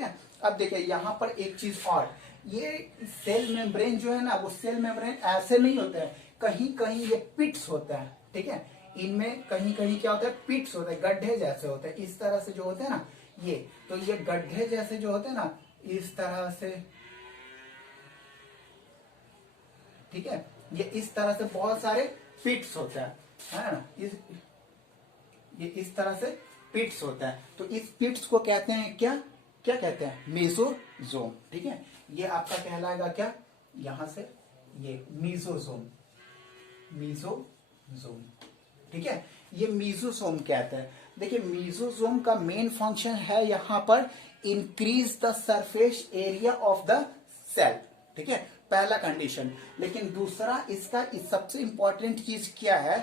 है। अब देखिए यहाँ पर एक चीज और, ये सेल मेम्ब्रेन जो है ना, वो सेल मेम्ब्रेन ऐसे नहीं होते हैं, कहीं कहीं ये पिट्स होते हैं, ठीक है। इनमें कहीं कहीं क्या होता है, पिट्स होते हैं, गड्ढे जैसे होते हैं, इस तरह से जो होते हैं ना ये, तो ये गड्ढे जैसे जो होते हैं ना इस तरह से, ठीक है, ये इस तरह से बहुत सारे पिट्स होते हैं, है ना, ये इस तरह से पिट्स होता है। तो इस पिट्स को कहते हैं क्या, क्या कहते हैं, मेसोजोम, ठीक है। ये आपका कहलाएगा क्या, यहां से ये मीजोजोम, मीजोजोम, ठीक है, ये मीजोजोम कहते हैं। देखिए मीजोजोम का मेन फंक्शन है यहां पर increase the surface area of the cell, ठीक है, पहला कंडीशन। लेकिन दूसरा इसका सबसे इंपॉर्टेंट चीज क्या है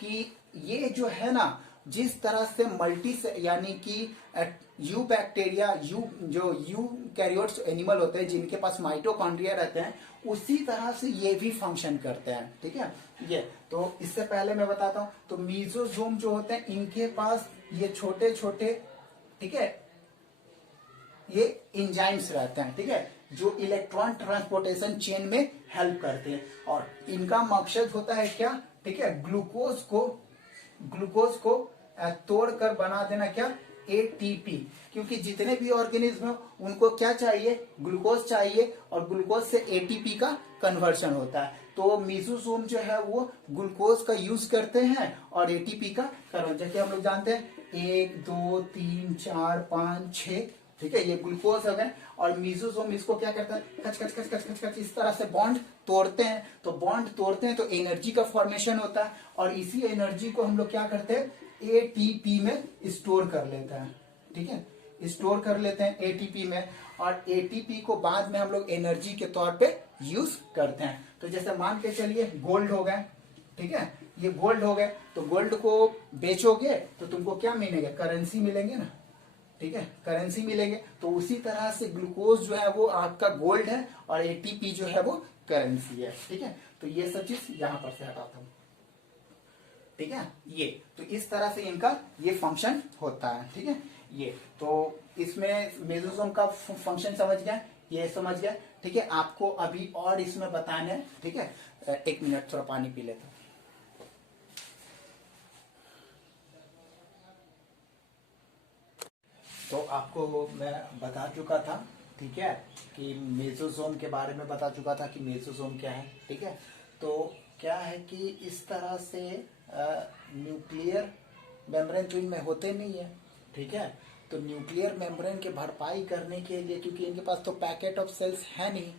कि ये जो है ना, जिस तरह से मल्टी से यानी कि यू बैक्टीरिया, यू जो यू कैरियोट्स एनिमल होते हैं जिनके पास माइटोकॉन्ड्रिया रहते हैं, उसी तरह से ये भी फंक्शन करते हैं, ठीक है। ये तो इससे पहले मैं बताता हूं, तो मीजोजोम जो होते हैं इनके पास ये छोटे छोटे, ठीक है, ये एंजाइम्स रहते हैं, ठीक है, जो इलेक्ट्रॉन ट्रांसपोर्टेशन चेन में हेल्प करते हैं। और इनका मकसद होता है क्या, ठीक है, ग्लूकोज को तोड़कर बना देना क्या, एटीपी। क्योंकि जितने भी ऑर्गेनिज्म हो उनको क्या चाहिए, ग्लूकोज चाहिए, और ग्लूकोज से एटीपी का कन्वर्शन होता है। तो मीजोसोम जो है वो ग्लूकोज का यूज करते हैं और एटीपी का कन्वर्शन, जैसे हम लोग जानते हैं 1 2 3 4 5 6, ठीक है, ये ग्लूकोज हो गए। और मीजोसोम इसको क्या करता है, खच खच खच खच खच खच इस तरह से बॉन्ड तोड़ते हैं। तो बॉन्ड तोड़ते हैं तो एनर्जी का फॉर्मेशन होता है, और इसी एनर्जी को हम लोग क्या करते हैं, एटीपी में स्टोर कर लेते हैं, ठीक है, स्टोर कर लेते हैं एटीपी में। और एटीपी को बाद में हम लोग एनर्जी के तौर पे यूज करते हैं। तो जैसे मान के चलिए गोल्ड हो गए, ठीक है, ये गोल्ड हो गए, तो गोल्ड को बेचोगे तो तुमको क्या मिलेगा, करेंसी मिलेंगे ना, ठीक है, करेंसी मिलेंगे। तो उसी तरह से ग्लूकोज जो है वो आपका गोल्ड है और एटीपी जो है वो करेंसी है, ठीक है। तो ये सब चीज यहां पर से हटाता हूं, ठीक है। ये तो इस तरह से इनका ये फंक्शन होता है, ठीक है। ये तो इसमें मेसोसोम का फंक्शन समझ गया, ये समझ गया, ठीक है। आपको अभी और इसमें बताना है, ठीक है। एक मिनट थोड़ा पानी पी लेता हूं। तो आपको मैं बता चुका था, ठीक है, कि मेसोसोम के बारे में बता चुका था कि मेसोसोम क्या है, ठीक है। तो क्या है कि इस तरह से न्यूक्लियर मेम्ब्रेन तो इनमें होते नहीं है, ठीक है। तो न्यूक्लियर मेम्ब्रेन की भरपाई करने के लिए, क्योंकि इनके पास तो पैकेट ऑफ सेल्स है नहीं,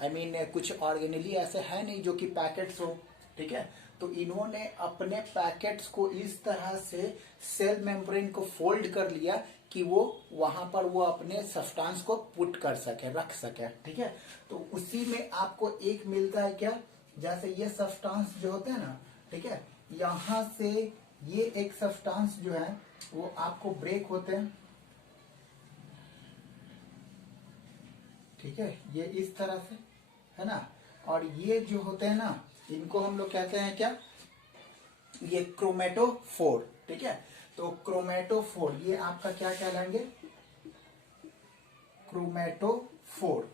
आई मीन कुछ ऑर्गेनेली ऐसे है नहीं जो कि पैकेट्स हो, ठीक है। तो इन्होंने अपने पैकेट्स को इस तरह से सेल मेम्ब्रेन को फोल्ड कर लिया कि वो वहां पर वो अपने सब्सटेंस को पुट कर सके, रख सके, ठीक है। तो उसी में आपको एक मिलता है क्या, जैसे ये सब्सटेंस जो होते हैं ना, ठीक है, यहां से ये एक सब्सटेंस जो है वो आपको ब्रेक होते हैं, ठीक है, ये इस तरह से है ना। और ये जो होते हैं ना, इनको हम लोग कहते हैं क्या, ये क्रोमेटोफोर, ठीक है। तो क्रोमेटोफोर ये आपका क्या कहलाएंगे, क्रोमेटोफोर,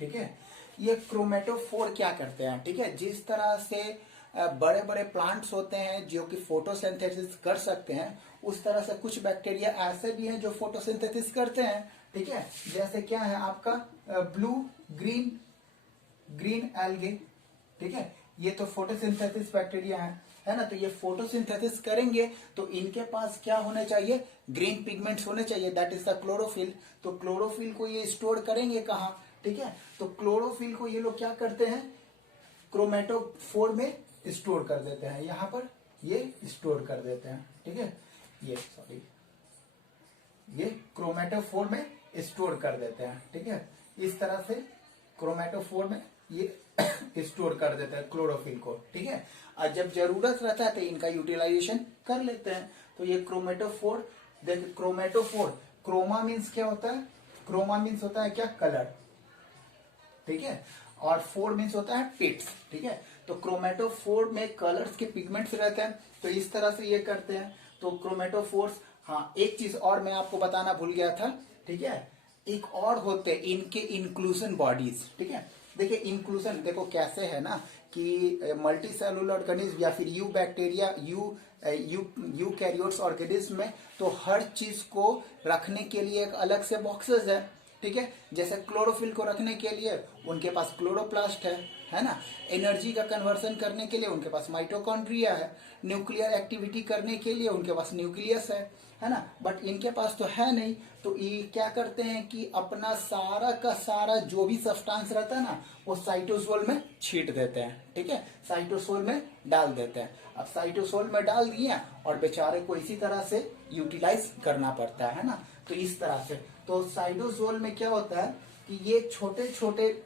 ठीक है। ये क्रोमेटोफोर क्या करते हैं, ठीक है, जिस तरह से बड़े बड़े प्लांट्स होते हैं जो कि फोटोसिंथेसिस कर सकते हैं, उस तरह से कुछ बैक्टीरिया ऐसे भी हैं जो फोटोसिंथेसिस करते हैं, ठीक है। जैसे क्या है आपका ब्लू ग्रीन एल्गे, ठीक है, ये तो फोटोसिंथेसिस बैक्टीरिया है ना। तो ये फोटोसिंथेसिस करेंगे तो इनके पास क्या होने चाहिए, ग्रीन पिगमेंट्स होने चाहिए, दैट इज द क्लोरोफिल। तो क्लोरोफिल को ये स्टोर करेंगे कहाँ, ठीक है। तो क्लोरोफिल को ये लोग क्या करते हैं, क्रोमेटोफोर में स्टोर कर देते हैं, यहां पर ये स्टोर कर देते हैं, ठीक है, ये क्रोमेटोफोर में स्टोर कर देते हैं, ठीक है। इस तरह से क्रोमेटोफोर में ये स्टोर कर देते हैं क्लोरोफिल को, ठीक है। और जब जरूरत रहता है तो इनका यूटिलाइजेशन कर लेते हैं। तो ये क्रोमेटोफोर, देखिए क्रोमेटोफोर, क्रोमा मीन्स क्या होता है, क्रोमा मीन्स होता है क्या, कलर, ठीक है, और फोर मीन्स होता है पिट्स, ठीक है। तो क्रोमेटोफोर में कलर्स के पिगमेंट्स रहते हैं, तो इस तरह से ये करते हैं। तो क्रोमेटोफोर्स, हाँ एक चीज और मैं आपको बताना भूल गया था, ठीक है, एक और होते हैं इनके इंक्लूजन बॉडीज, ठीक है। देखिए इंक्लूजन देखो कैसे है ना कि मल्टी सेलुलर ऑर्गेनिज्म या फिर you bacteria you karyotes organism में तो हर चीज को रखने के लिए एक अलग से बॉक्सेस है, ठीक है। जैसे क्लोरोफिल को रखने के लिए उनके पास क्लोरोप्लास्ट है ना। एनर्जी का कन्वर्सन करने के लिए उनके पास माइटोकॉन्ड्रिया है। न्यूक्लियर एक्टिविटी करने के लिए उनके पास न्यूक्लियस है ना। बट इनके पास तो है नहीं, तो ये क्या करते हैं कि अपना सारा का सारा जो भी सब्सटेंस रहता है ना वो साइटोसोल में छीट देते हैं, ठीक है। साइटोसोल में डाल देते हैं। अब साइटोसोल में डाल दिए और बेचारे को इसी तरह से यूटिलाइज करना पड़ता है ना। तो इस तरह से तो साइटोसोल में क्या होता है कि ये छोटे छोटे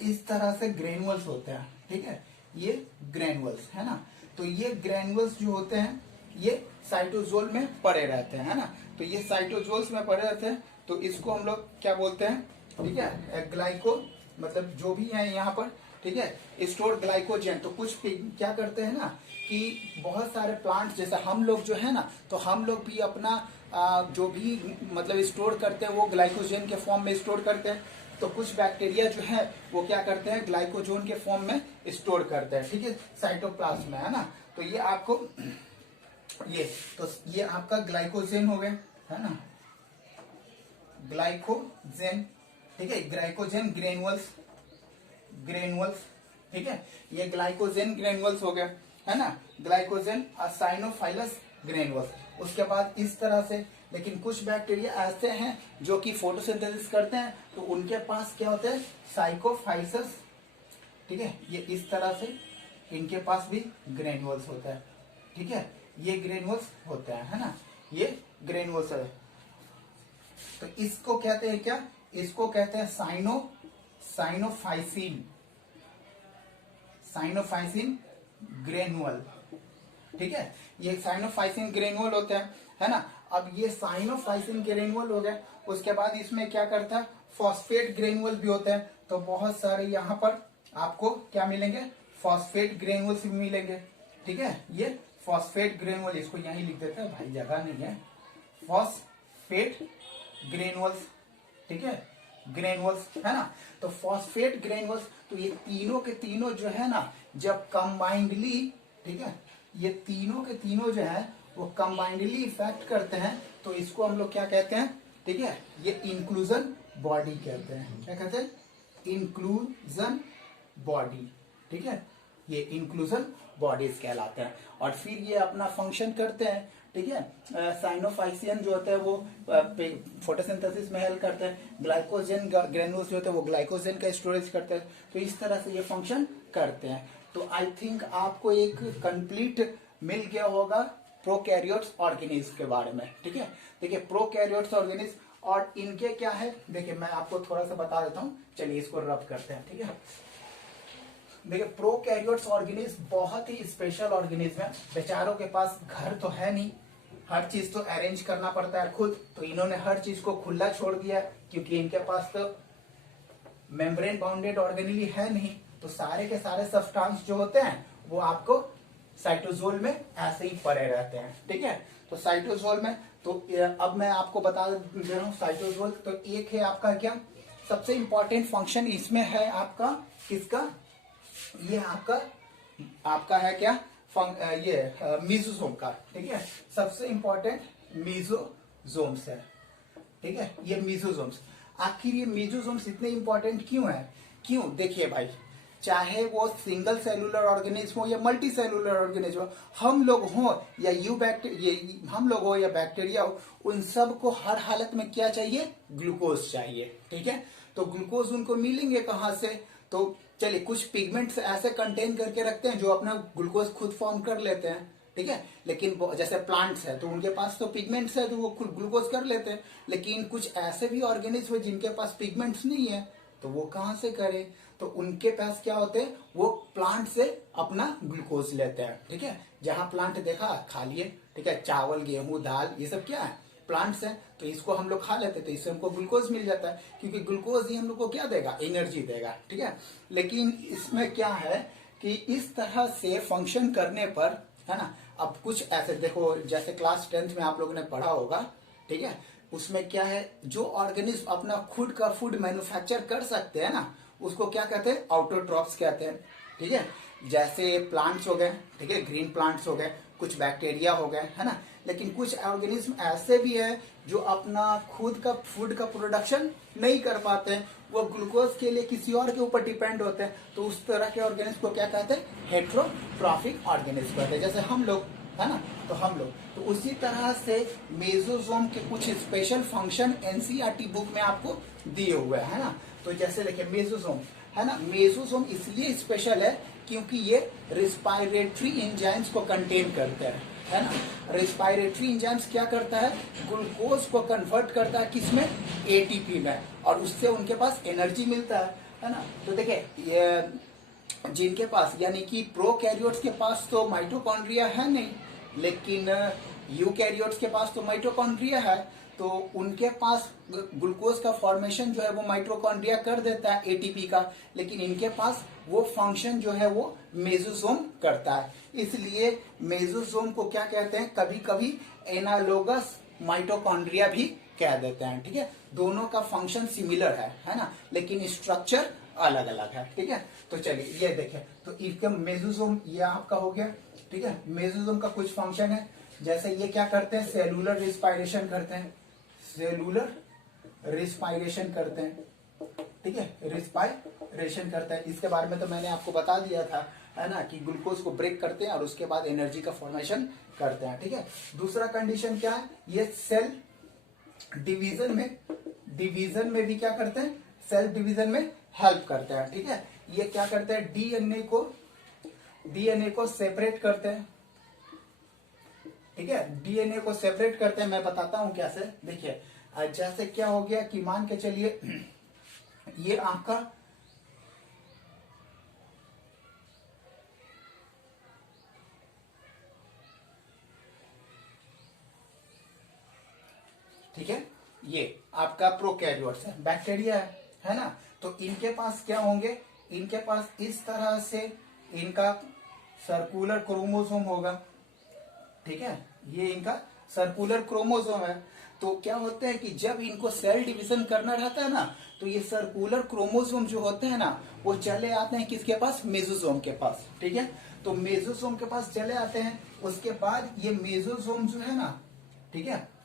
इस तरह से ग्रेनुअल्स होते हैं, ठीक है। ये ग्रेनुअल्स है ना। तो ये ग्रेनुअल्स जो होते हैं ये साइटोसोल में पड़े रहते हैं, है ना। तो ये साइटोसोल्स में पड़े रहते हैं, तो इसको हम लोग क्या बोलते हैं, ठीक है, ग्लाइको मतलब जो भी है यहाँ पर, ठीक है, स्टोर ग्लाइकोजन। तो कुछ क्या करते हैं ना कि बहुत सारे प्लांट्स जैसे हम लोग जो है ना, तो हम लोग भी अपना जो भी मतलब स्टोर करते हैं वो ग्लाइकोजन के फॉर्म में स्टोर करते हैं। तो कुछ बैक्टीरिया जो है वो क्या करते हैं ग्लाइकोजन के फॉर्म में स्टोर करते हैं, ठीक है, साइटोप्लाज्म में, है ना। तो ये आपको ये आपका ग्लाइकोजन हो गया, है ना, ग्लाइकोजन, ठीक है। ग्लाइकोजन ग्रेनुअल्स, ठीक है, ये ग्लाइकोजन ग्रेनुअल्स हो गए, है ना। Glycogen cyanophilous granules. उसके बाद इस तरह से, लेकिन कुछ बैक्टीरिया ऐसे हैं जो कि फोटोसिंथेसिस करते हैं, तो उनके पास क्या होता है साइकोफाइसस, ठीक है। ये इस तरह से इनके पास भी ग्रेनुअल्स होता है, ठीक है। ये ग्रेनुअल्स होते हैं, है ना, ये ग्रेनुअल्स है। तो इसको कहते हैं क्या, इसको कहते हैं साइनोफाइसिन ग्रेनुअल, ठीक है। ये साइनोफाइसिन ग्रेनुअल होते हैं, है ना। अब ये साइनोफाइसिन ग्रेनुअल हो गए, उसके बाद इसमें क्या करता है फॉस्फेट ग्रेनुअल भी होते हैं। तो बहुत सारे यहाँ पर आपको क्या मिलेंगे फॉस्फेट ग्रेनुअल्स भी मिलेंगे, ठीक है। ये फॉस्फेट ग्रेनुअल, इसको यहीं लिख देते हैं भाई, जगह नहीं है। फॉस्फेट ग्रेनुअल्स, ठीक है, ग्रेनुअल्स, है ना। तो फॉस्फेट ग्रेनुअल्स, तो ये तीनों के तीनों जो है ना जब कंबाइंडली, ठीक है, ये तीनों के तीनों जो है वो कंबाइंडली इफेक्ट करते हैं, तो इसको हम लोग क्या कहते हैं, ठीक है, ये इंक्लूजन बॉडी कहते हैं। क्या कहते हैं, इंक्लूजन बॉडी, ठीक है, ये इंक्लूजन बॉडीज कहलाते हैं। और फिर ये अपना फंक्शन करते हैं, ठीक है। साइनोफाइसियन जो होता है वो फोटोसिंथेसिस में हेल्प करते हैं। ग्लाइकोजन ग्रेनुल्स जो होते हैं वो ग्लाइकोजन का स्टोरेज करते हैं। तो इस तरह से ये फंक्शन करते हैं। तो आई थिंक आपको एक कंप्लीट मिल गया होगा प्रोकैरियोट्स ऑर्गेनिज्म के बारे में, ठीक है। देखिए प्रोकैरियोट्स ऑर्गेनिज्म और इनके क्या है, देखिए मैं आपको थोड़ा सा बता देता हूँ, चलिए इसको रब करते हैं, ठीक है। देखिए प्रोकैरियोट्स ऑर्गेनिज्म बहुत ही स्पेशल ऑर्गेनिज्म है। बेचारों के पास घर तो है नहीं, हर चीज तो अरेंज करना पड़ता है खुद, तो इन्होंने हर चीज को खुला छोड़ दिया क्योंकि इनके पास तो मेम्ब्रेन बाउंडेड ऑर्गेनेली है नहीं। तो सारे के सारे सब्सटेंस जो होते हैं वो आपको साइटोसोल में ऐसे ही पड़े रहते हैं, ठीक है। तो साइटोसोल में, तो अब मैं आपको बता दे रहा हूँ साइटोसोल। तो एक है आपका क्या सबसे इंपॉर्टेंट फंक्शन इसमें है आपका किसका, ये आपका है क्या ये मीजोसोम का, ठीक है। सबसे इंपॉर्टेंट मीजोसोम्स है, ठीक है, ये मीजोसोम्स। आखिर ये मीजोसोम्स इतने इंपॉर्टेंट क्यों है, क्यों, देखिए भाई, चाहे वो सिंगल सेलुलर ऑर्गेनिज्म हो या मल्टी सेलुलर ऑर्गेनिज्म हो, हम लोग हो या हम लोग हो या बैक्टीरिया हो, उन सब को हर हालत में क्या चाहिए, ग्लूकोज चाहिए, ठीक है। तो ग्लूकोज उनको मिलेंगे कहाँ से, तो चलिए कुछ पिगमेंट्स ऐसे कंटेन करके रखते हैं जो अपना ग्लूकोज खुद फॉर्म कर लेते हैं, ठीक है। लेकिन जैसे प्लांट्स है तो उनके पास तो पिगमेंट्स है तो वो खुद ग्लूकोज कर लेते हैं। लेकिन कुछ ऐसे भी ऑर्गेनिज्म है जिनके पास पिगमेंट्स नहीं है, तो वो कहाँ से करें, तो उनके पास क्या होते हैं, वो प्लांट से अपना ग्लूकोज लेते हैं, ठीक है। जहां प्लांट देखा खा लिए, ठीक है, चावल गेहूं दाल ये सब क्या है, प्लांट्स है, तो इसको हम लोग खा लेते हैं, तो इससे हमको ग्लूकोज मिल जाता है, क्योंकि ग्लूकोज ही हम लोग को क्या देगा, एनर्जी देगा, ठीक है। लेकिन इसमें क्या है कि इस तरह से फंक्शन करने पर, है ना, अब कुछ ऐसे देखो, जैसे क्लास 10th में आप लोगों ने पढ़ा होगा, ठीक है, उसमें क्या है, जो ऑर्गेनिज्म अपना खुद का फूड मैन्युफैक्चर कर सकते हैं ना, उसको क्या कहते हैं, ऑटोट्रॉफ्स कहते हैं। ठीक है, जैसे प्लांट्स हो गए, ठीक है, ग्रीन प्लांट्स हो गए, कुछ बैक्टीरिया हो गए, है ना। लेकिन कुछ ऑर्गेनिज्म ऐसे भी है जो अपना खुद का फूड का प्रोडक्शन नहीं कर पाते हैं, वो ग्लूकोज के लिए किसी और के ऊपर डिपेंड होते हैं। तो उस तरह के ऑर्गेनिज्म को क्या कहते हैं, हेट्रोट्रॉफिक ऑर्गेनिज्म कहते हैं, जैसे हम लोग, है ना। तो हम लोग तो उसी तरह से मेसोजोम के कुछ स्पेशल फंक्शन एनसीईआरटी बुक में आपको दिए हुए हैं, है ना। तो जैसे देखिए मेसोजोम, है ना, मेसोजोम इसलिए स्पेशल है क्योंकि ये रिस्पायरेटरी एंजाइम्स को कंटेन करते हैं, है ना। रिस्पायरेटरी एंजाइम्स क्या करता है, ग्लूकोज को कन्वर्ट करता है किसमें, एटीपी में, और उससे उनके पास एनर्जी मिलता है ना। तो देखिए ये जिनके पास, यानी कि प्रोकैरियोट्स के पास तो माइटोकॉन्ड्रिया है नहीं, लेकिन यूकैरियोट्स के पास तो माइटोकॉन्ड्रिया है। तो उनके पास ग्लूकोज का फॉर्मेशन जो है वो माइटोकॉन्ड्रिया कर देता है एटीपी का, लेकिन इनके पास वो फंक्शन जो है वो मेसोसोम करता है। इसलिए मेसोसोम को क्या कहते हैं, कभी कभी एनालोगस माइटोकॉन्ड्रिया भी कह देते हैं। ठीक है, दोनों का फंक्शन सिमिलर है ना, लेकिन स्ट्रक्चर अलग अलग है। ठीक है, तो चलिए ये देखें, तो इसका मेसोसोम ये आपका हो गया। ठीक है, मेसोसोम का कुछ फंक्शन है, जैसे ये क्या करते हैं, सेलुलर रिस्पायरेशन करते हैं, सेलुलर रिस्पायरेशन करते हैं। ठीक है, रिस्पायरेशन करते हैं, इसके बारे में तो मैंने आपको बता दिया था, है ना, कि ग्लूकोज को ब्रेक करते हैं और उसके बाद एनर्जी का फॉर्मेशन करते हैं। ठीक है, दूसरा कंडीशन क्या है, ये सेल डिवीजन में भी क्या करते हैं, सेल डिवीजन में हेल्प करते हैं। ठीक है, ये क्या करते हैं, डीएनए को सेपरेट करते हैं। ठीक है, डीएनए को सेपरेट करते हैं, मैं बताता हूं कैसे। देखिए जैसे क्या हो गया कि मान के चलिए ये आपका ठीक है, ये आपका प्रोकैरियोट्स है, बैक्टीरिया है ना। तो इनके पास क्या होंगे, इनके पास इस तरह से इनका सर्कुलर क्रोमोसोम होगा। ठीक है, ये इनका सर्कुलर क्रोमोसोम है। तो क्या होता है कि जब इनको सेल डिवीजन करना रहता है ना, तो ये सर्कुलर क्रोमोसोम जो होते हैं ना, वो चले आते हैं किसके पास, मेसोसोम के पास। ठीक है, तो मेसोसोम के पास चले आते हैं, उसके बाद ये मेसोसोम जो है ना, ठीक है,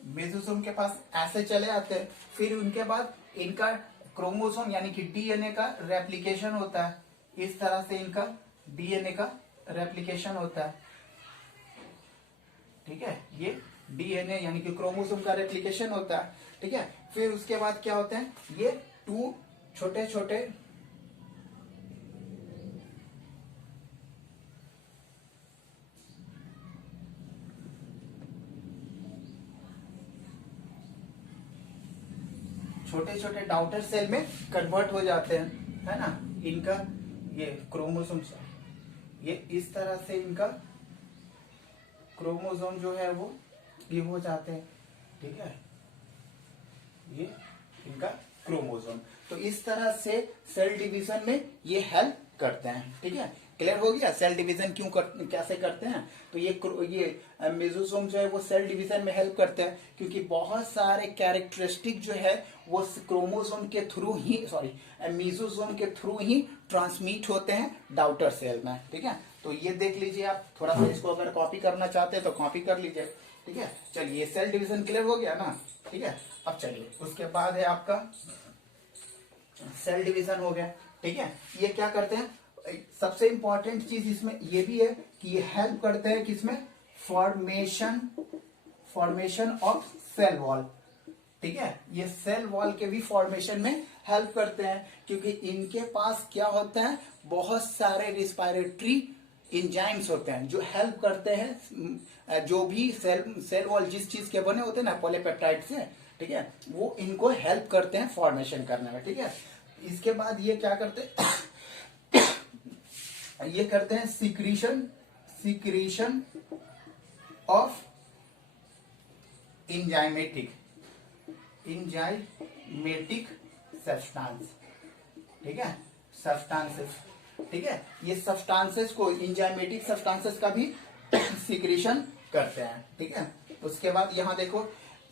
मेसोसोम के पास ऐसे चले आते हैं। फिर उनके बाद इनका क्रोमोसोम यानी कि डीएनए का रेप्लिकेशन होता है, इस तरह से इनका डीएनए का रेप्लिकेशन होता है। ठीक है, ये डीएनए यानी कि क्रोमोसोम का रेप्लिकेशन होता है। ठीक है, फिर उसके बाद क्या होते हैं, ये टू छोटे छोटे छोटे छोटे डाउटर सेल में कन्वर्ट हो जाते हैं, है ना। इनका ये क्रोमोसोम, ये इस तरह से इनका क्रोमोसोम जो है वो ये हो जाते हैं। ठीक है, ये इनका क्रोमोसोम, तो इस तरह से सेल डिवीजन में ये हेल्प करते हैं। ठीक है, क्लियर हो गया सेल डिवीजन कैसे करते हैं। तो ये मेसोसोम जो है वो सेल डिवीजन में हेल्प करते हैं, क्योंकि बहुत सारे कैरेक्टरिस्टिक जो है वो क्रोमोसोम के थ्रू ही, मेसोसोम के थ्रू ही ट्रांसमिट होते हैं डाउटर सेल में। ठीक है, तो ये देख लीजिए आप, थोड़ा सा इसको अगर कॉपी करना चाहते हैं तो कॉपी कर लीजिए। ठीक है, चलिए सेल डिवीजन क्लियर हो गया ना। ठीक है, अब चलिए उसके बाद है आपका सेल डिवीजन हो गया। ठीक है, ये क्या करते हैं, सबसे इंपॉर्टेंट चीज इसमें ये भी है कि ये हेल्प करते हैं किसमें, फॉर्मेशन ऑफ सेल वॉल। ठीक है, ये सेल वॉल के भी फॉर्मेशन में हेल्प करते हैं, क्योंकि इनके पास क्या होता है, बहुत सारे रिस्पायरेटरी इंजाइम्स होते हैं जो हेल्प करते हैं, जो भी सेल वॉल जिस चीज के बने होते हैं ना, पॉलीपेप्टाइड से। ठीक है, वो इनको हेल्प करते हैं फॉर्मेशन करने में। ठीक है, इसके बाद ये क्या करते हैं ये करते हैं secretion of enzymatic enzymatic substance, ठीक है, सब्सटेंसेस, ठीक है, ये सब्सटेंसेस को एंजाइमेटिक सब्सटेंसेस का भी सिक्रीशन करते हैं, ठीक है। उसके बाद यहां देखो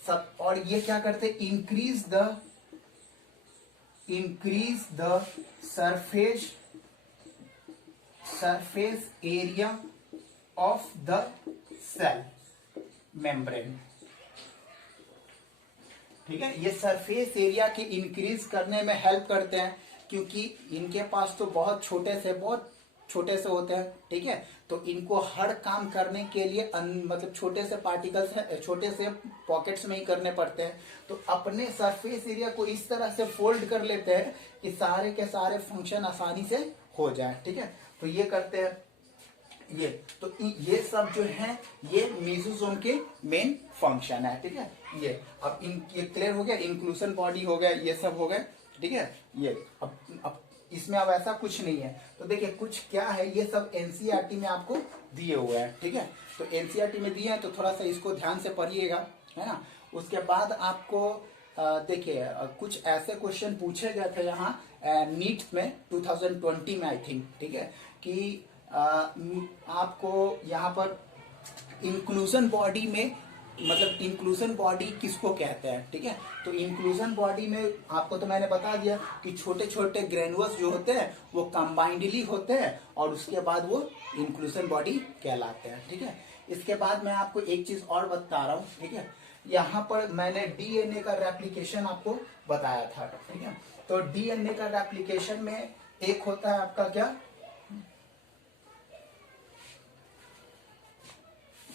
सब, और ये क्या करते हैं, increase the surface area of the cell membrane, ठीक है। ये सरफेस एरिया के इंक्रीज करने में हेल्प करते हैं, क्योंकि इनके पास तो बहुत छोटे से होते हैं, ठीक है। तो इनको हर काम करने के लिए मतलब छोटे से पार्टिकल्स है, छोटे से पॉकेट्स में ही करने पड़ते हैं। तो अपने सरफेस एरिया को इस तरह से फोल्ड कर लेते हैं कि सारे के सारे फंक्शन आसानी से हो जाए, ठीक है। तो ये करते हैं ये, तो ये सब जो है ये मेसोसोम के मेन फंक्शन है, ठीक है। ये अब ये क्लियर हो गया, इंक्लूजन बॉडी हो गया, ये सब हो गए, ठीक है। ये अब इसमें अब ऐसा कुछ नहीं है। तो देखिए कुछ क्या है, ये सब एनसीईआरटी में आपको दिए हुए हैं, ठीक है। तो एनसीईआरटी में दिए हैं तो थोड़ा सा इसको ध्यान से पढ़िएगा, है ना। उसके बाद आपको देखिए कुछ ऐसे क्वेश्चन पूछे गए थे यहाँ नीट में 2020 में, आई थिंक, ठीक है, कि आपको यहाँ पर इंक्लूजन बॉडी में, मतलब इंक्लूजन बॉडी किसको कहते हैं, ठीक है। तो इंक्लूजन बॉडी में आपको तो मैंने बता दिया कि छोटे छोटे ग्रेनुअल्स जो होते हैं वो कंबाइंडली होते हैं और उसके बाद वो इंक्लूजन बॉडी कहलाते हैं, ठीक है। इसके बाद मैं आपको एक चीज और बता रहा हूँ, ठीक है। यहाँ पर मैंने डीएनए का रेप्लिकेशन आपको बताया था, ठीक है। तो डीएनए का रेप्लिकेशन में एक होता है आपका क्या,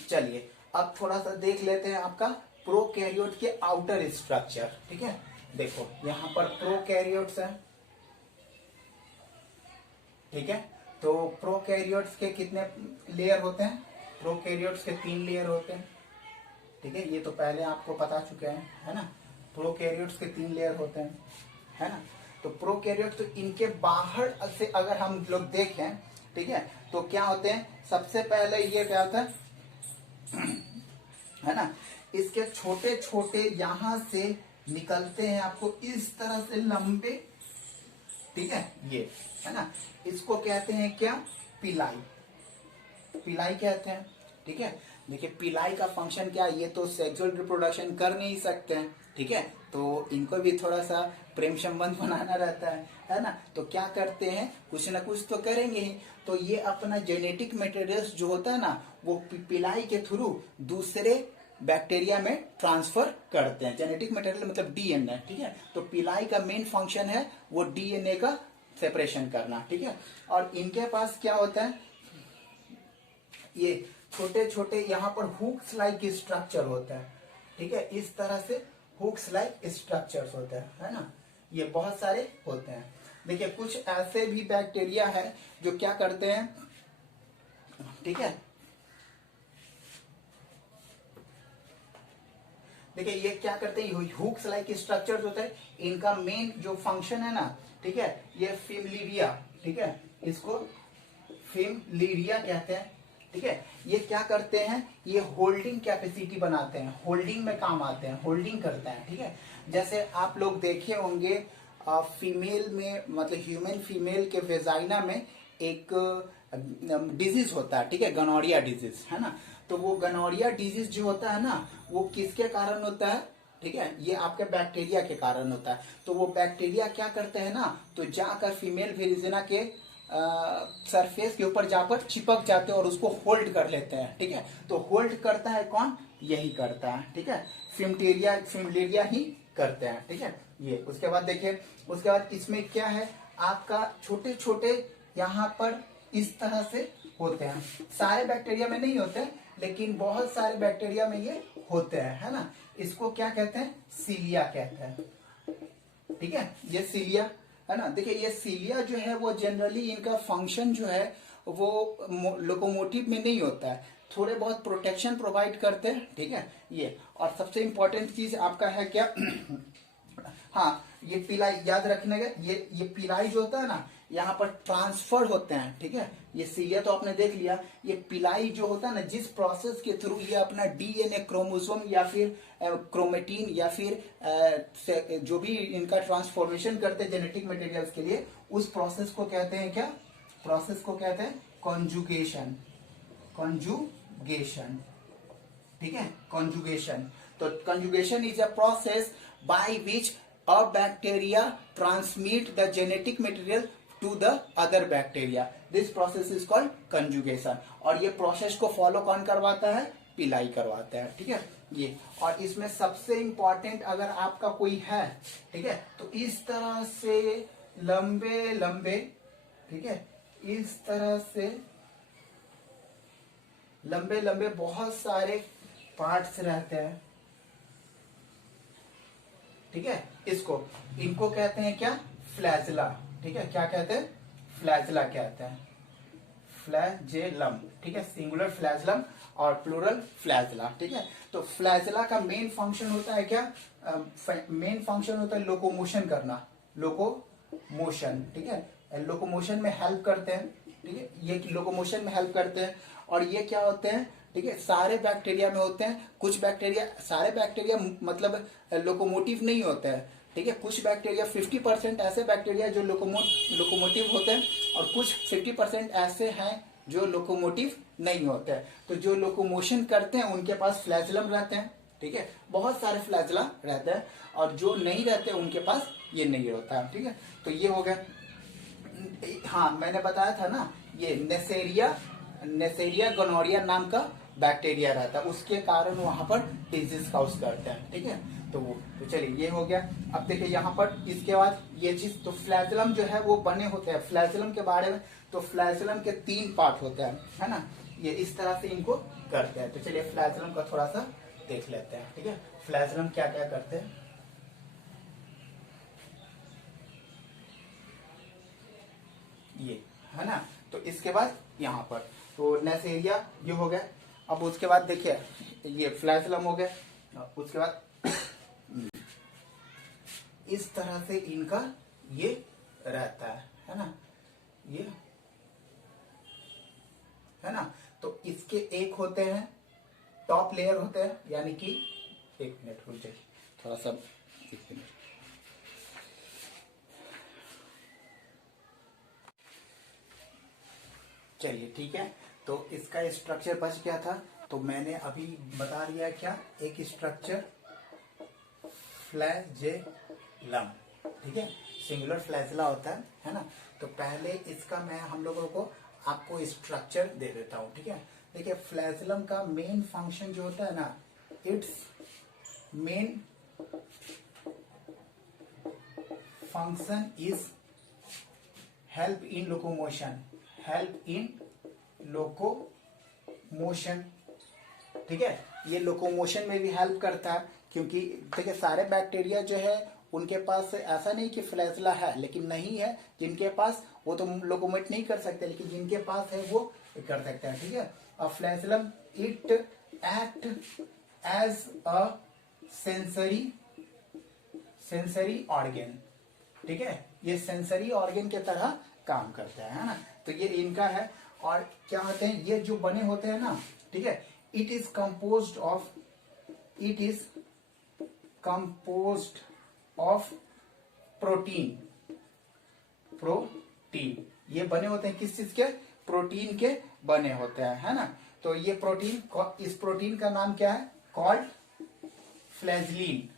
चलिए अब थोड़ा सा देख लेते हैं आपका प्रोकैरियोट के आउटर स्ट्रक्चर, ठीक है। देखो यहां पर प्रोकैरियोट्स है, ठीक है। तो प्रोकैरियोट्स के कितने लेयर होते हैं, प्रोकैरियोट्स के 3 लेयर होते हैं, ठीक है। ये तो पहले आपको पता चुके हैं, है ना। प्रोकैरियोट्स के 3 लेयर होते हैं, है ना। तो प्रोकैरियोट्स, तो इनके बाहर से अगर हम लोग देखें, ठीक है, तो क्या होते हैं, सबसे पहले ये क्या होता है है ना, इसके छोटे छोटे यहां से निकलते हैं आपको इस तरह से लंबे, ठीक है, ये है ना, इसको कहते हैं क्या, पिलाई, पिलाई कहते हैं, ठीक है। देखिए पिलाई का फंक्शन क्या है, ये तो सेक्सुअल रिप्रोडक्शन कर नहीं सकते हैं, ठीक है। तो इनको भी थोड़ा सा प्रेम संबंध बनाना रहता है ना। तो क्या करते हैं, कुछ ना कुछ तो करेंगे ही। तो ये अपना जेनेटिक मटेरियल्स जो होता है ना, वो पिलाई के थ्रू दूसरे बैक्टीरिया में ट्रांसफर करते हैं। जेनेटिक मटेरियल मतलब डीएनए, ठीक है। तो पिलाई का मेन फंक्शन है वो डीएनए का सेपरेशन करना, ठीक है। और इनके पास क्या होता है, ये छोटे छोटे यहाँ पर हुक्स लाइक स्ट्रक्चर होता है, ठीक है। इस तरह से हुक्स लाइक स्ट्रक्चर्स होते हैं, है ना। ये बहुत सारे होते हैं। देखिए कुछ ऐसे भी बैक्टीरिया है जो क्या करते हैं, ठीक है। देखिए ये क्या करते हैं, हुक्स लाइक स्ट्रक्चर्स होते हैं। इनका मेन जो फंक्शन है ना, ठीक है, ये फिमलीरिया, ठीक है, इसको फिमलीरिया कहते हैं, ठीक है। ये क्या करते हैं, ये होल्डिंग कैपेसिटी बनाते हैं, होल्डिंग में काम आते हैं, होल्डिंग करते हैं, ठीक है। जैसे आप लोग देखे होंगे फीमेल में, मतलब ह्यूमन फीमेल के वेजाइना में एक डिजीज होता है, ठीक है, गनोरिया डिजीज, है ना। तो वो गनोरिया डिजीज जो होता है ना, वो किसके कारण होता है, ठीक है, ये आपके बैक्टीरिया के कारण होता है। तो वो बैक्टीरिया क्या करते हैं ना, तो जाकर फीमेल वेजिना के सरफेस के ऊपर जाकर चिपक जाते हैं और उसको होल्ड कर लेते हैं, ठीक है। तो होल्ड करता है कौन, यही करता है, ठीक है, फिमलेरिया ही करते हैं, ठीक है। ये उसके बाद देखिए, उसके बाद इसमें क्या है आपका, छोटे छोटे यहाँ पर इस तरह से होते हैं। सारे बैक्टीरिया में नहीं होते, लेकिन बहुत सारे बैक्टीरिया में ये होते हैं, है ना। इसको क्या कहते हैं, सीलिया कहते हैं, ठीक है। ये सीलिया है ना। देखिए ये सीलिया जो है वो जनरली इनका फंक्शन जो है वो लोकोमोटिव में नहीं होता है, थोड़े बहुत प्रोटेक्शन प्रोवाइड करते हैं, ठीक है। ये और सबसे इंपॉर्टेंट चीज आपका है क्या हाँ, ये पिलाई याद रखने का, ये पिलाई जो होता है ना, यहाँ पर ट्रांसफर होते हैं, ठीक है। ये सीरिया तो आपने देख लिया। ये पिलाई जो होता है ना, जिस प्रोसेस के थ्रू ये अपना डीएनए क्रोमोसोम या फिर क्रोमेटिन या फिर जो भी इनका ट्रांसफॉर्मेशन करते हैं जेनेटिक मटेरियल्स के लिए, उस प्रोसेस को कहते हैं क्या? प्रोसेस को कहते हैं कॉन्जुगेशन। कॉन्जुगेशन, ठीक है, कॉन्जुगेशन। तो conjugation is a process by which a bacteria transmit the genetic material to the other bacteria. This process is called conjugation. और ये प्रोसेस को फॉलो कौन करवाता है? पिलाई करवाता है, ठीक है। ये और इसमें सबसे इंपॉर्टेंट अगर आपका कोई है, ठीक है, तो इस तरह से लंबे लंबे, ठीक है, इस तरह से लंबे लंबे बहुत सारे पार्ट्स रहते हैं, ठीक है। इनको कहते हैं क्या? फ्लैजला, ठीक है। क्या कहते हैं? फ्लैजला कहते हैं, फ्लैजेलम, ठीक है। सिंगुलर फ्लैजलम और प्लूरल फ्लैजला, ठीक है। तो फ्लैजला का मेन फंक्शन होता है क्या? मेन फंक्शन होता है लोकोमोशन करना, लोकोमोशन, ठीक है। लोकोमोशन में हेल्प करते हैं, ठीक है। ये लोकोमोशन में हेल्प करते हैं। और ये क्या होते हैं? ठीक है, सारे बैक्टीरिया में होते हैं। कुछ बैक्टीरिया, सारे बैक्टीरिया मतलब लोकोमोटिव नहीं होते हैं, ठीक है। कुछ बैक्टीरिया 50% ऐसे बैक्टीरिया जो लोकोमोटिव होते हैं, और कुछ 50% ऐसे हैं जो लोकोमोटिव नहीं होते हैं। तो जो लोकोमोशन करते हैं उनके पास फ्लैजलम रहते हैं, ठीक है। बहुत सारे फ्लैजला रहते हैं, और जो नहीं रहते उनके पास ये नहीं होता है, ठीक है। तो ये हो गया। हाँ, मैंने बताया था ना, ये नेसेरिया गोनोरिया नाम का बैक्टीरिया रहता है, उसके कारण वहां पर डिजीज काउज करते हैं, ठीक है। तो चलिए ये हो गया। अब देखिए यहाँ पर इसके बाद ये चीज, तो फ्लैजलम जो है वो बने होते हैं। फ्लैजलम के बारे में, तो फ्लैजलम के 3 पार्ट होते हैं, है ना। ये इस तरह से इनको करते हैं। तो चलिए फ्लैजलम का थोड़ा सा देख लेते हैं, ठीक है। फ्लैजलम क्या क्या करते हैं, ये है ना। तो इसके बाद यहाँ पर तो नेसेरिया ये हो गया। अब उसके बाद देखिए ये फ्लैजलम हो गया। उसके बाद इस तरह से इनका ये रहता है ना, ये है ना। तो इसके एक होते हैं टॉप लेयर होते हैं, यानी कि 1 मिनट रुक जाइए थोड़ा सा, 1 मिनट। चलिए ठीक है। तो इसका स्ट्रक्चर बच गया था, तो मैंने अभी बता दिया क्या, एक स्ट्रक्चर फ्लैजेलम, ठीक है, सिंगुलर फ्लैजला होता है ना। तो पहले इसका मैं हम लोगों को आपको स्ट्रक्चर दे देता हूं, ठीक है। देखिए फ्लैजलम का मेन फंक्शन जो होता है ना, it's main function is help in locomotion, help in locomotion, ठीक है। ये लोकोमोशन में भी हेल्प करता है, क्योंकि देखिए सारे बैक्टीरिया जो है उनके पास ऐसा नहीं कि फ्लैजला है, लेकिन नहीं है जिनके पास, वो तो लोकोमोट नहीं कर सकते, लेकिन जिनके पास है वो कर सकते हैं, ठीक है। और flagellum it act as a sensory organ, ठीक है। ये सेंसरी ऑर्गेन के तरह काम करता है ना। तो ये इनका है। और क्या होते हैं ये जो बने होते हैं ना, ठीक है, it is composed of protein. ये बने होते हैं किस चीज के? प्रोटीन के बने होते हैं, है ना। तो ये प्रोटीन, इस प्रोटीन का नाम क्या है? कॉल्ड फ्लैजलीन,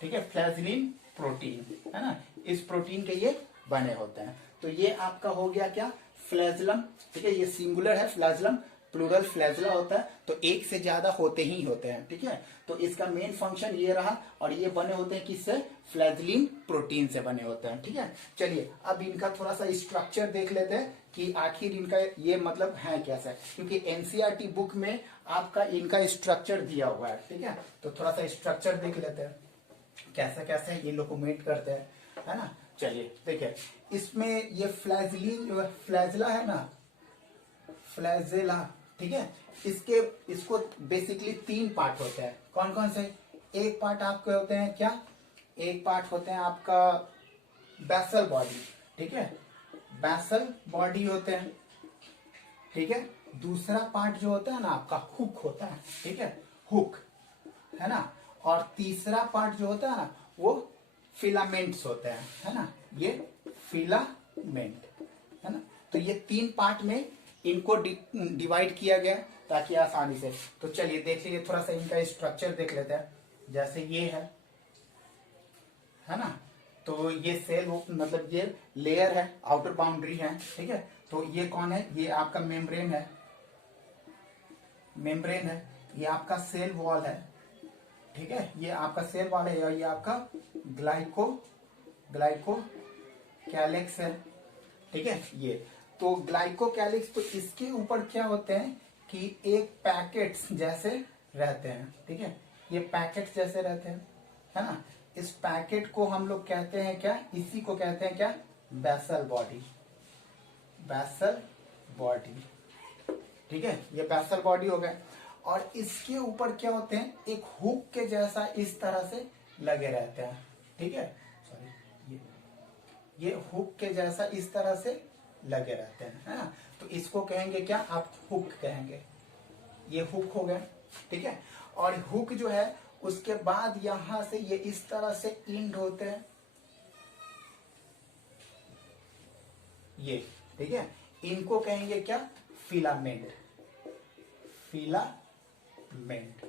ठीक है, फ्लैजलीन प्रोटीन, है ना। इस प्रोटीन के ये बने होते हैं। तो ये आपका हो गया क्या? फ्लैजलम, ठीक है। ये सिंगुलर है फ्लैजलम, प्लूरल फ्लैजला होता है, तो एक से ज्यादा होते ही होते हैं, ठीक है। तो इसका मेन फंक्शन ये रहा, और ये बने होते हैं किससे? फ्लैजलीन प्रोटीन से बने होते हैं, ठीक है। चलिए अब इनका थोड़ा सा स्ट्रक्चर देख लेते हैं कि आखिर इनका ये मतलब है कैसा, क्योंकि एनसीईआरटी बुक में आपका इनका स्ट्रक्चर दिया हुआ है, ठीक है। तो थोड़ा सा स्ट्रक्चर देख लेते हैं कैसे कैसे ये लोकोमेट करते हैं, है ना। चलिए देखिए, इसमें ये फ्लैजला है ना, फ्लैजेला, ठीक है। इसको बेसिकली 3 पार्ट होते हैं। कौन कौन से? एक पार्ट आपके होते हैं क्या, एक पार्ट होते हैं आपका बेसल बॉडी, ठीक है, बेसल बॉडी होते हैं, ठीक है। दूसरा पार्ट जो होता है ना आपका हुक होता है, ठीक है, हुक है ना। और तीसरा पार्ट जो होता है ना वो फिलामेंट्स होते हैं, है ना, ये फिलामेंट है ना। तो ये 3 पार्ट में इनको डिवाइड किया गया ताकि आसानी से, तो चलिए देख लीजिए, थोड़ा सा इनका स्ट्रक्चर देख लेते हैं। जैसे ये है ना, तो ये सेल मतलब ये लेयर है, आउटर बाउंड्री है, ठीक है। तो ये कौन है, ये आपका मेम्ब्रेन है, मेम्ब्रेन है, ये आपका सेल वॉल है, ठीक है, ये आपका सेल वॉल है, और ये आपका ग्लाइको कैलिक्स है, ठीक है। ये तो ग्लाइको कैलिक्स, तो इसके ऊपर क्या होते हैं कि एक पैकेट्स जैसे रहते हैं, ठीक है, ये पैकेट्स जैसे रहते हैं, है ना। इस पैकेट को हम लोग कहते हैं क्या, इसी को कहते हैं क्या, बेसल बॉडी, बेसल बॉडी, ठीक है, ये बेसल बॉडी हो गया। और इसके ऊपर क्या होते हैं, एक हुक के जैसा इस तरह से लगे रहते हैं, ठीक है, सॉरी, ये हुक के जैसा इस तरह से लगे रहते हैं, है ना। तो इसको कहेंगे क्या, आप हुक कहेंगे, ये हुक हो गया, ठीक है। और हुक जो है उसके बाद यहां से ये इस तरह से इंड होते हैं, ये, ठीक है, इनको कहेंगे क्या, फिलामेंट, फिलामेंट,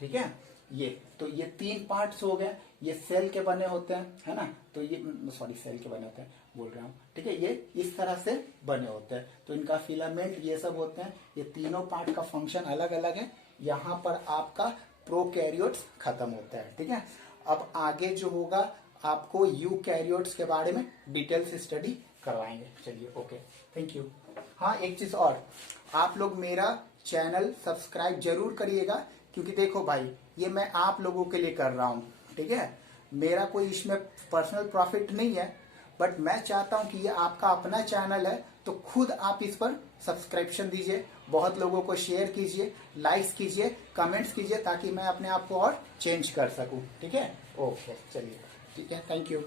ठीक है। ये तो ये 3 पार्ट्स हो गए, ये सेल के बने होते हैं, है ना, तो ये सॉरी सेल के बने होते हैं बोल रहा हूं, ठीक है, ये इस तरह से बने होते हैं, तो इनका फिलामेंट ये सब होते हैं। ये तीनों पार्ट का फंक्शन अलग अलग है। यहाँ पर आपका प्रोकैरियोट्स खत्म होता है, ठीक है। अब आगे जो होगा आपको यूकैरियोट्स के बारे में डिटेल से स्टडी करवाएंगे। चलिए, ओके, थैंक यू। हाँ, एक चीज और, आप लोग मेरा चैनल सब्सक्राइब जरूर करिएगा, क्योंकि देखो भाई, ये मैं आप लोगों के लिए कर रहा हूँ, ठीक है, मेरा कोई इसमें पर्सनल प्रॉफिट नहीं है, बट मैं चाहता हूं कि ये आपका अपना चैनल है, तो खुद आप इस पर सब्सक्रिप्शन दीजिए, बहुत लोगों को शेयर कीजिए, लाइक्स कीजिए, कमेंट्स कीजिए, ताकि मैं अपने आप को और चेंज कर सकूं, ठीक है। ओके, चलिए, ठीक है, थैंक यू।